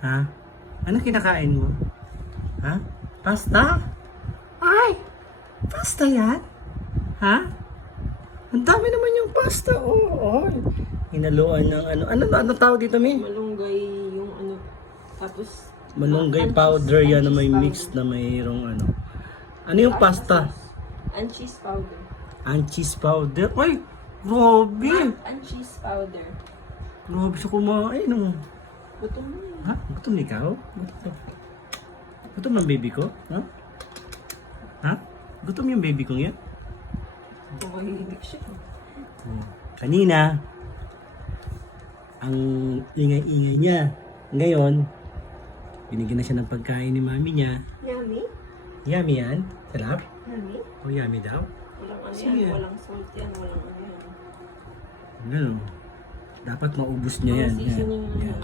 Ha? Ano kinakain mo? Ha? Pasta? Ay! Pasta yan? Ha? Ang dami naman yung pasta. Oh. Hinaluan ng ano. Ano tawag dito, Mi? Malunggay yung ano. Tapos, Malunggay anchis- powder yan na may anchis mix powder. na mayroong ano. Ano yung pasta? Anchis powder. Anchis powder? Ay! Grabe! Anchis powder. Grabe siya kumain, oh. Gutom mo yun. Ha? Gutom ikaw? Gutom ang baby ko? Ha? Ha? Gutom yung baby kong yan? Kumahilig siya. Oh. Kanina, ang ingay-ingay niya. Ngayon, binigyan na siya ng pagkain ni mami niya. Yummy? Yummy yan? Sarap? Yummy? O yummy daw? Walang ano Sige. yan, walang salt yan, walang ano yan. Ano? Dapat maubos niya yan. Seasoning Yan. yan.